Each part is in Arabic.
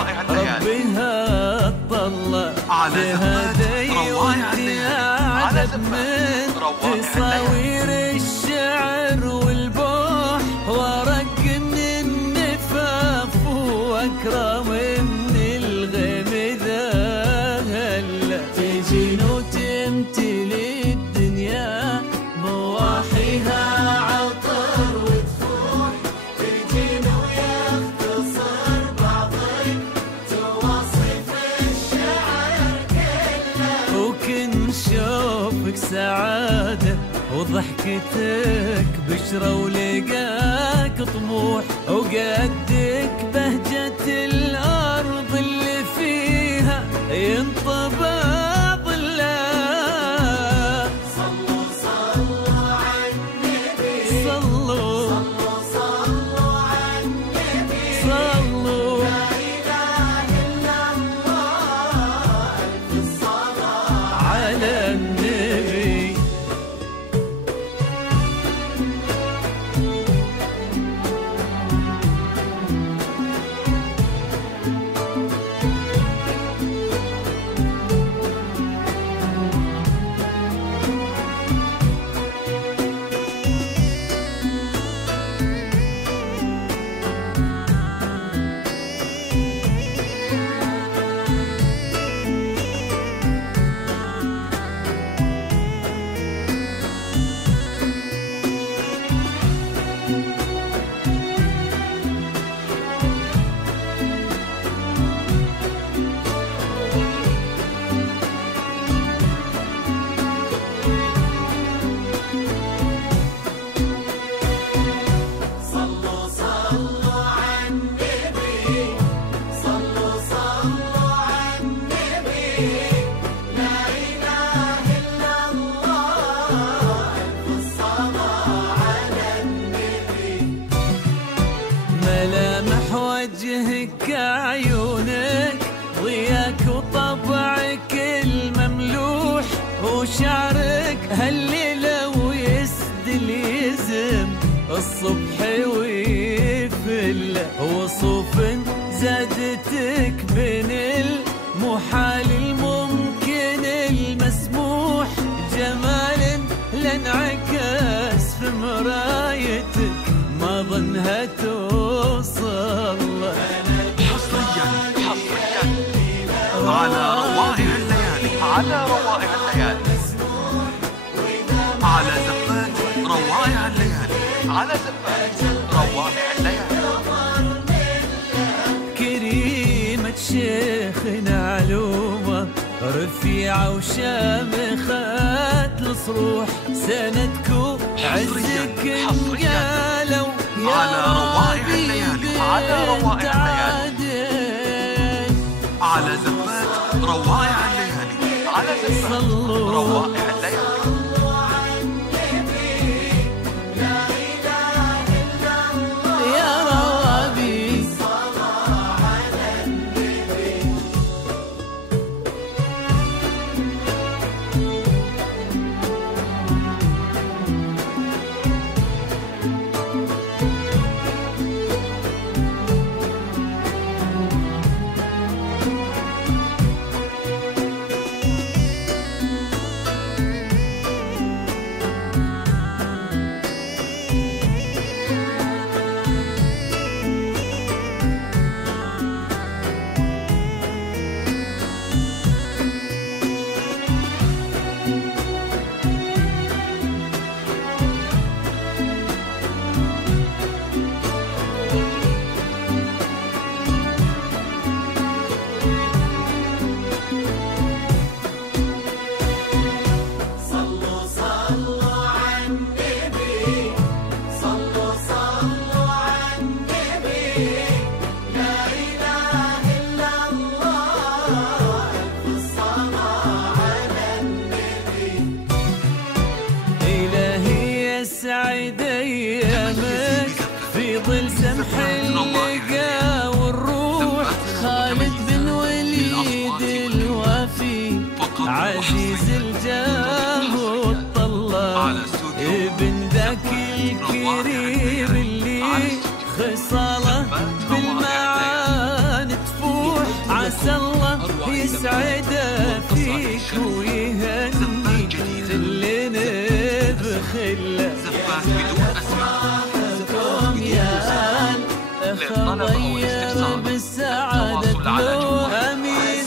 روائع الليالي ربها طلع على هدي روائع الليالي على من تصاوير الشعر والبوح ورق من النفاف واكرم من الغيم ذهل تجين وتمتلي الدنيا مواحيها عطر وتفوح تجين ويختصر بعض تواصف الشعر كله وكن شوفك سعادة وضحكتك بشرة ولقاك طموح وقدك بهجة الأرض اللي فيها ينطبع ظلها صلوا صلوا على النبي صلوا على النبي صلوا لا إله إلا الله ألف الصلاة على النبي. ملامح وجهك عيونك ضياك وطبعك المملوح وشعرك هالليلة ويسدل يزم الصبح ويفل وصوف زادتك بين المحال الممكن المسموح جمال لانعكس في مرايتك ما ظنها توصل حصريا على روائع الليالي على روائع الليالي على زفات روائع الليالي على زفات روائع الليالي. كريمة شيخنا علومة رفيعة وشامخة الصروح سندكو عزك قالوا على روائع الليالي على روائع الليالي على زفات روائع الليالي على زفات روائع الليالي. سعيد ايامك في ظل سمح اللقا والروح خالد بن وليد الوافي عزيز الجاه والطلع ابن ذاك الكريم اللي خصاله بالمعاني تفوح خلة زفاف بدون أسماء يان أخضير بالسعادة لو أمين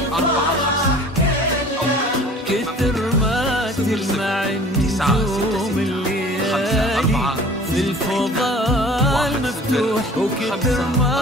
0546210545 كتر ما تلمع النجوم الليالي في الفضاء المفتوح وكتر ما